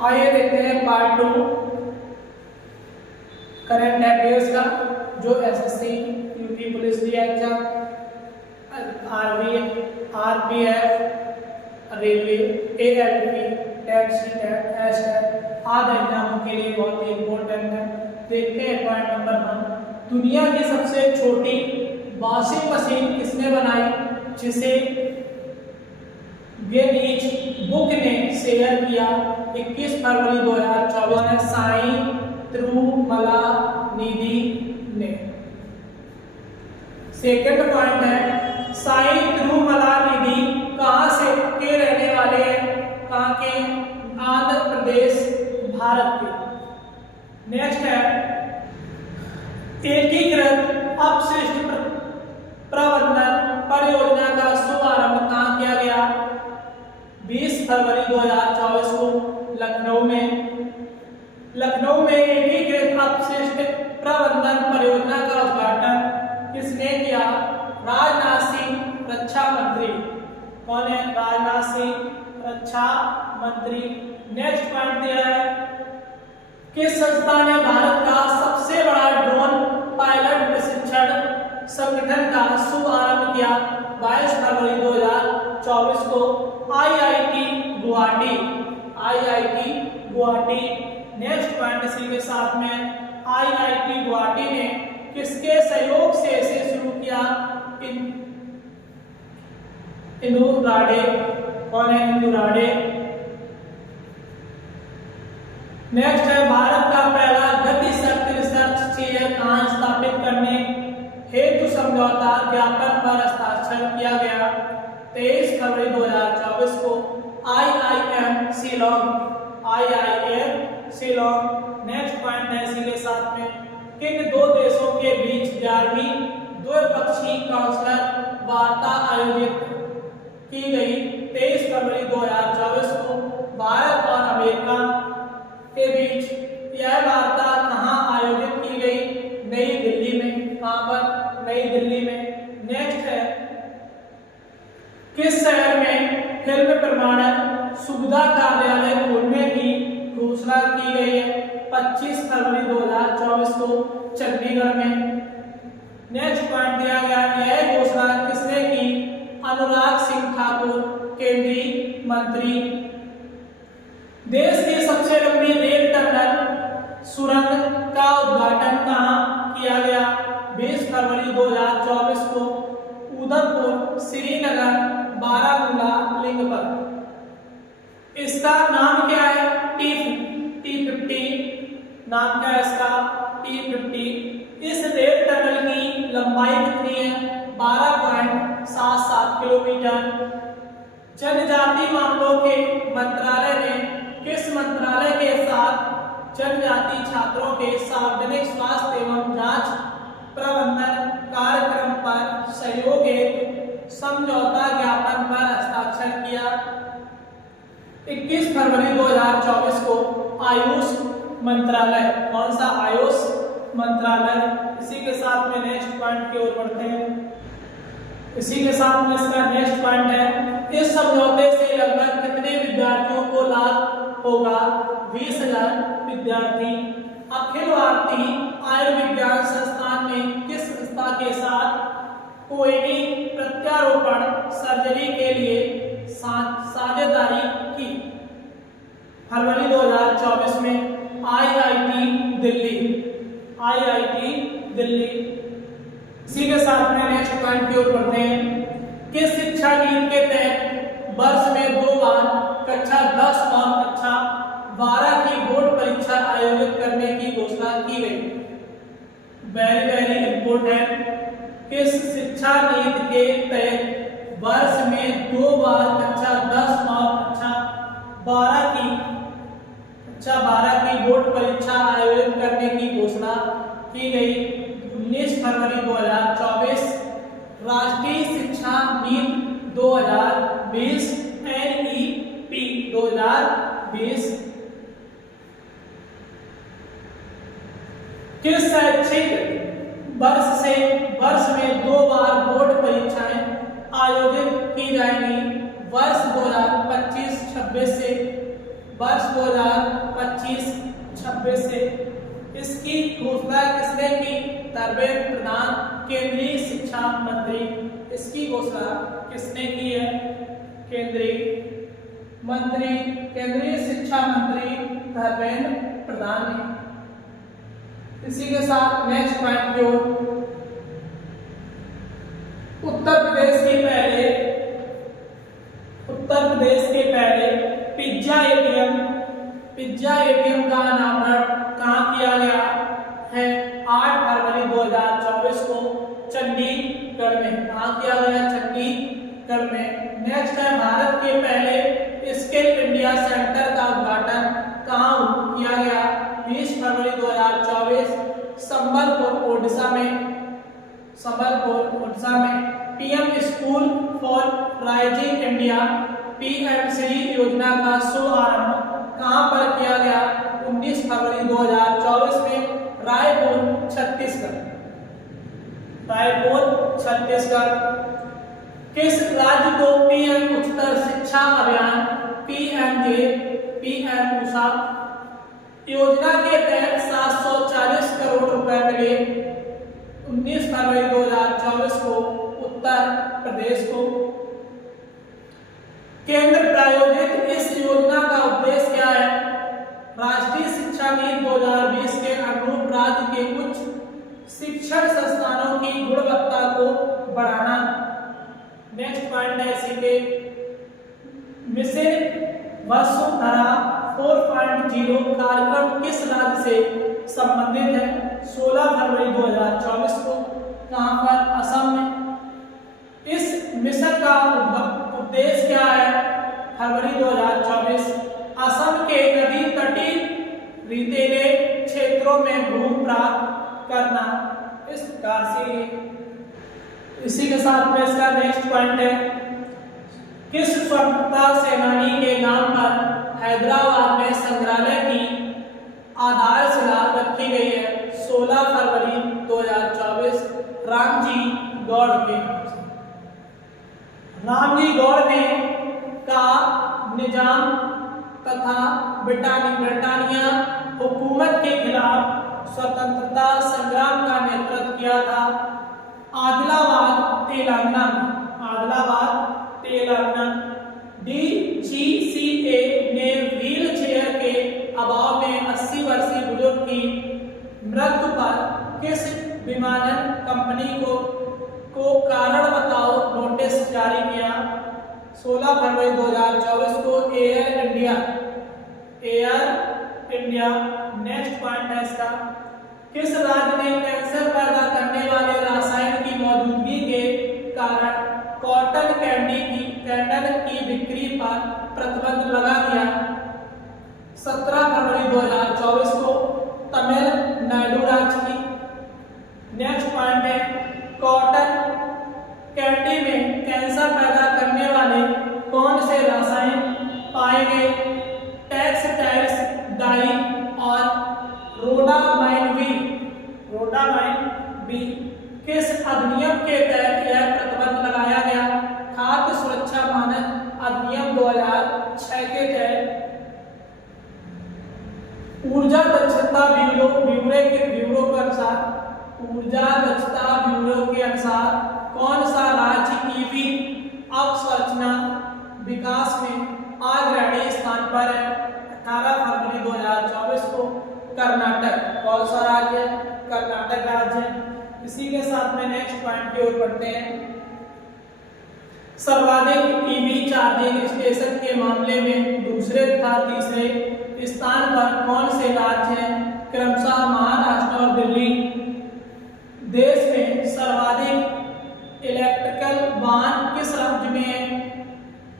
आइए देखते हैं पार्ट 2 करंट अफेयर्स का, जो SSC, UP police the exam, army, RPF, railway, ALP, taxi, SF आदि एग्जामों के लिए बहुत ही इम्पोर्टेंट है। देखते हैं पॉइंट नंबर 1। दुनिया की सबसे छोटी वॉशिंग मशीन किसने बनाई, जिसे गिनीज बुक ने शेयर किया 21 फरवरी 2024 में साई तिरुमलानिधि ने। सेकंड पॉइंट है, साई तिरुमलानिधि कहाँ से के रहने वाले हैं, कहाँ के, आंध्र प्रदेश, भारत के। नेक्स्ट है, एकीकृत अपशिष्ट प्रबंधन परियोजना का शुभारंभ कहाँ किया गया, 20 फरवरी 2024 को लखनऊ में एकीकृत अपशिष्ट प्रबंधन परियोजना का उद्घाटन किसने किया, राजनाथ सिंह रक्षा मंत्री। कौन है, राजनाथ सिंह रक्षा मंत्री। नेक्स्ट पॉइंट दिया है, किस संस्था ने भारत का सबसे बड़ा ड्रोन पायलट प्रशिक्षण संगठन का शुभारंभ किया, 22 फरवरी 2024 को, आईआईटी गुवाहाटी। नेक्स्ट पॉइंट इसी के साथ में, आईआईटी गुवाहाटी ने किसके सहयोग से इसे शुरू किया, इंदु राडे। कौन है, इंदु राडे। नेक्स्ट है, भारत का पहला गति शक्ति रिसर्च चेयर कहाँ स्थापित करने हेतु समझौता ज्ञापन पर हस्ताक्षर किया गया, 23 फरवरी 2024 को, आईआईएम शिलोंग। नेक्स्ट पॉइंट है इसी के साथ में, किन दो देशों के बीच 11वीं द्विपक्षीय काउंसलर वार्ता आयोजित की गई, 23 फरवरी 2024 को, भारत और अमेरिका के बीच। यह वार्ता कहाँ आयोजित की गई, नई दिल्ली में। कहाँ पर, नई दिल्ली में। नेक्स्ट है, किस शहर में फिल्म प्रमाणन सुविधा कार्यालय खोलने की घोषणा की गई है, 25 फरवरी 2024 को, चंडीगढ़ में। नेक्स्ट पॉइंट दिया गया, यह घोषणा किसने की, अनुराग सिंह ठाकुर, केंद्रीय मंत्री। देश की सबसे लंबी रेल टनल सुरंग का उद्घाटन कहाँ किया गया, 20 फरवरी 2024 को, उधमपुर, श्रीनगर, बारामूला लिंक पर। इसका नाम क्या है, T50। नाम क्या है इसका, T50। इस रेल टनल की लंबाई कितनी है, 12.77 किलोमीटर। जनजाति मामलों के मंत्रालय ने किस मंत्रालय के साथ जनजाति छात्रों के सार्वजनिक स्वास्थ्य एवं जांच प्रबंधन कार्यक्रम पर सहयोग हेतु समझौता ज्ञापन पर हस्ताक्षर किया, 21 फरवरी 2024 को, आयुष मंत्रालय। कौन सा, आयुष मंत्रालय। इसी के साथ में नेक्स्ट पॉइंट की ओर बढ़ते हैं। इसी के साथ में इसका नेक्स्ट पॉइंट है, इस समझौते से लगभग कितने विद्यार्थियों को लाभ होगा, 20,000 विद्यार्थी। अखिल भारतीय आयुर्विज्ञान संस्थान ने किस संस्था के साथ कोयनी प्रत्यारोपण सर्जरी के लिए साझेदारी की, फरवरी 2024 में, आईआईटी दिल्ली। इसी के साथ में नेक्स्ट पॉइंट की ओर बढ़ते हैं, किस शिक्षा नीति के तहत वर्ष में 2 बार कक्षा 10 और कक्षा 12 की बोर्ड परीक्षा आयोजित करने की घोषणा की गई, वेरी इंपोर्टेंट। किस शिक्षा नीति के तहत वर्ष में 2 बार कक्षा 10 और कक्षा 12 की बोर्ड परीक्षा आयोजित करने की घोषणा की गई, 19 फरवरी 2024। राष्ट्रीय शिक्षा नीति 2020 NEP 2020 किस शैक्षिक वर्ष में 2 बार बोर्ड परीक्षाएं आयोजित की जाएंगी, वर्ष 2025-26 से वर्ष 2025-26 से। इसकी घोषणा किसने की? धर्मेंद्र प्रधान, केंद्रीय शिक्षा मंत्री। इसकी घोषणा किसने की है? केंद्रीय शिक्षा मंत्री धर्मेंद्र प्रधान ने। इसी के साथ नेक्स्ट पॉइंट की ओर, उत्तर प्रदेश के पहले पिज्जा एटीएम का अनावरण कहाँ किया गया है? 8 फरवरी 2024 को चंडीगढ़ में। कहाँ किया गया? चंडीगढ़ में। नेक्स्ट है, भारत के पहले स्किल इंडिया सेंटर का उद्घाटन कहाँ किया गया? 20 फरवरी 2024 संबलपुर ओडिशा में। PM school for rising India PMC योजना का शुभारंभ कहाँ पर किया गया? 19 फरवरी 2024 में रायपुर छत्तीसगढ़। किस राज्य को पीएम उच्चतर शिक्षा अभियान PM-USA योजना के तहत 740 करोड़ रुपए मिले? 19 फरवरी 2024 को उत्तर प्रदेश को। केंद्र प्रायोजित इस योजना का उद्देश्य क्या है? राष्ट्रीय शिक्षा नीति 2020 के अनुरूप राज्य के उच्च शिक्षण संस्थानों की गुणवत्ता को बढ़ाना। नेक्स्ट पॉइंट है इसी के, मिशन वसुंधरा 4.0 कार्यक्रम किस राज्य से संबंधित है? 16 फरवरी 2024 को। कहां पर? असम में। इस मिशन का उद्देश्य क्या है? फरवरी 2024 असम के नदी तटीय रेतीले क्षेत्रों में भूमि प्राप्त करना। इस प्रकार से इसी के साथ में इसका नेक्स्ट पॉइंट है, किस स्वतंत्रता सेनानी के नाम पर हैदराबाद में संग्रहालय की आधारशिला रखी गई है? 16 फरवरी 2024 रामजी गौड़ ने का निजाम तथा ब्रिटानिया हुकूमत के खिलाफ स्वतंत्रता संग्राम का नेतृत्व किया था। आदिलाबाद तेलंगाना। DGCA ने व्हील चेयर के अभाव में 80 वर्षीय बुजुर्ग की मृत्यु पर किस विमानन कंपनी को कारण बताओ नोटिस जारी किया? 16 फरवरी 2024 को एयर इंडिया। नेक्स्ट पॉइंट है इसका, किस राज्य ने कैंसर पैदा करने वाले रसायन की मौजूदगी के कारण कॉटन कैंडल की बिक्री पर प्रतिबंध लगा दिया? 17 फरवरी 2024 को तमिलनाडु राज्य की। नेक्स्ट पॉइंट है, कॉटन कैंडी में कैंसर पैदा करने वाले कौन से रसायन पाए गए? टेक्सटाइल्स डाई और रोडामाइन बी। किस अधिनियम के तहत यह प्रतिबंध लगाया गया? खाद्य सुरक्षा मानक अधिनियम 2006 के तहत। ऊर्जा दक्षता ब्यूरो के अनुसार कौन सा राज्य ईवी अवसंरचना विकास में अग्रणी स्थान पर है? 18 फरवरी 2024 को कर्नाटक। कौन सा राज्य है? कर्नाटक राज्य। इसी के साथ में नेक्स्ट पॉइंट की ओर बढ़ते हैं, सर्वाधिक ईवी चार्जिंग स्टेशन के मामले में दूसरे तथा तीसरे स्थान पर कौन से राज्य हैं? क्रमशः महाराष्ट्र और दिल्ली। देश में सर्वाधिक इलेक्ट्रिकल वाहन किस राज्य में है?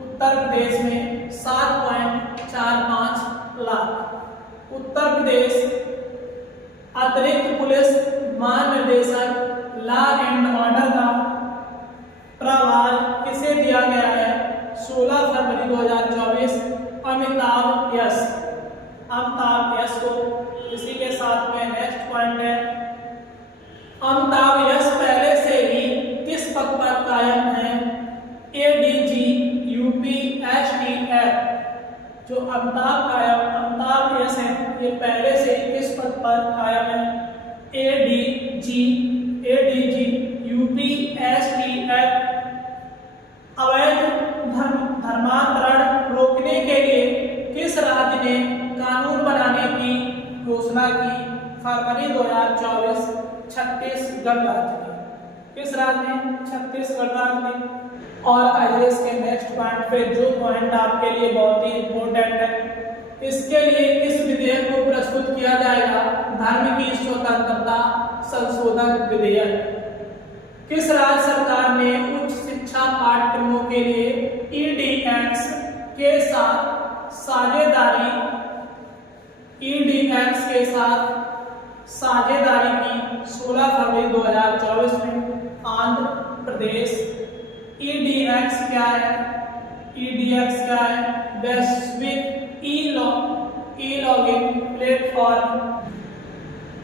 उत्तर प्रदेश में 7.45 लाख। उत्तर प्रदेश अतिरिक्त पुलिस महानिदेशक लॉ एंड ऑर्डर का प्रभार किसे दिया गया है? 16 फरवरी 2024 अमिताभ यश को। इसी के साथ में नेक्स्ट पॉइंट है, अमिताभ यश पहले से ही किस पद पर कायम है? ADG UP STF। जो अमिताभ कायम पर कायम है। एडीजी यूपीएसटीएफ अवैध धर्मांतरण रोकने के लिए किस राज्य ने कानून बनाने की घोषणा की? फरवरी 2024 छत्तीसगढ़ राज्य ने। किस राज्य ने? छत्तीसगढ़ राज्य ने। और आइए इसके नेक्स्ट पॉइंट पे, जो पॉइंट आपके लिए बहुत ही इंपॉर्टेंट है, इसके लिए किस विधेयक को प्रस्तुत किया जाएगा? धर्म की स्वतंत्रता संशोधन विधेयक। किस राज्य सरकार ने उच्च शिक्षा पाठ्यक्रमों के लिए ईडीएक्स के साथ साझेदारी की 16 फरवरी 2024 में? आंध्र प्रदेश। ईडीएक्स क्या है? ईडीएक्स क्या है? वैश्विक ई लॉगिंग प्लेटफॉर्म।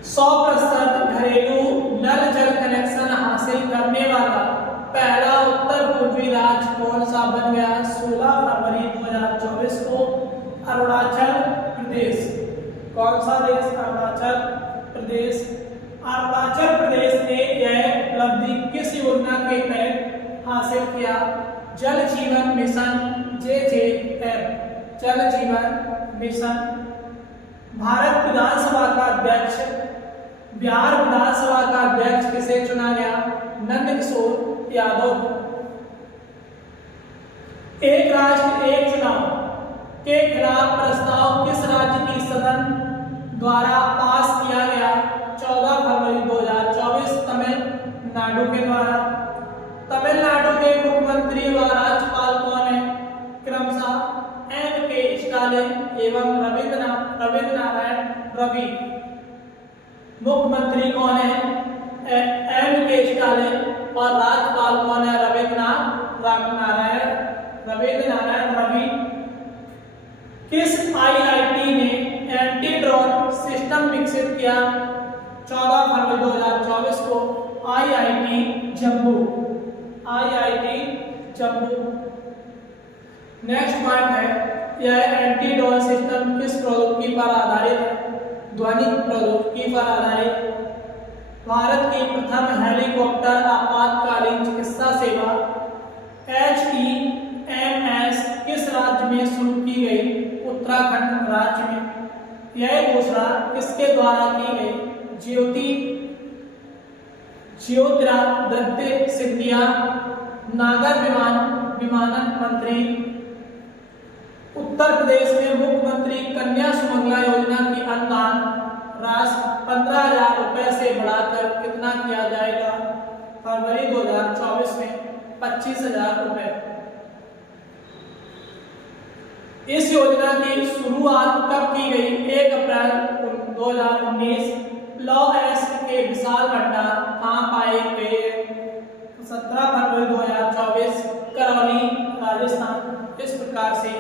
100% घरेलू नल जल कनेक्शन हासिल करने वाला पहला उत्तर पूर्वी राज्य कौन सा बन गया? 16 फरवरी 2024 को अरुणाचल प्रदेश। कौन सा देश? अरुणाचल प्रदेश। अरुणाचल प्रदेश ने यह उपलब्धि किस योजना के तहत हासिल किया? जल जीवन मिशन JJM। जल जीवन मिशन। भारत विधानसभा का अध्यक्ष, बिहार विधानसभा का अध्यक्ष किसे चुना गया? नंदकिशोर यादव। एक राष्ट्र एक चुनाव के खिलाफ प्रस्ताव किस राज्य की सदन द्वारा पास किया गया? 14 फरवरी 2024 तमिलनाडु के द्वारा। तमिलनाडु के मुख्यमंत्री व राज्यपाल कौन है? क्रमशः M.K. स्टालिन एवं रविंद्र नारायण रवि। मुख्यमंत्री कौन है? M.K. स्टालिन और राज्यपाल कौन है? रविंद्र नारायण रवि। किस IIT ने एंटी ड्रोन सिस्टम विकसित किया? 14 फरवरी 2024 को IIT जम्मू। नेक्स्ट पॉइंट है, यह एंटी ड्रोन सिस्टम किस प्रौद्योगिकी पर आधारित है? ध्वनिक प्रौद्योगिकी पर आधारित। भारत की प्रथम हेलीकॉप्टर आपातकालीन चिकित्सा सेवा HEMS किस राज्य में शुरू की गई? उत्तराखंड राज्य में। यह घोषणा किसके द्वारा की गई? ज्योतिरादित्य सिंधिया, नागर विमानन मंत्री। उत्तर प्रदेश में मुख्यमंत्री कन्या सुमंगला योजना की अनुदान राशि 15,000 रुपए से बढ़ाकर कितना किया जाएगा? फरवरी 2024 में 25,000 रुपए। इस योजना की शुरुआत कब की गई? 1 अप्रैल 2019। लौह अयस्क के विशाल भंडार कहाँ पाए गए? 17 फरवरी 2024 करौली राजस्थान। इस प्रकार से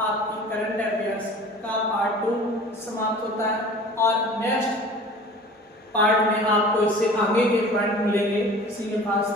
आपकी करंट अफेयर्स का पार्ट 2 समाप्त होता है और नेक्स्ट पार्ट में आपको इससे आगे के पॉइंट मिलेंगे किसी के पास।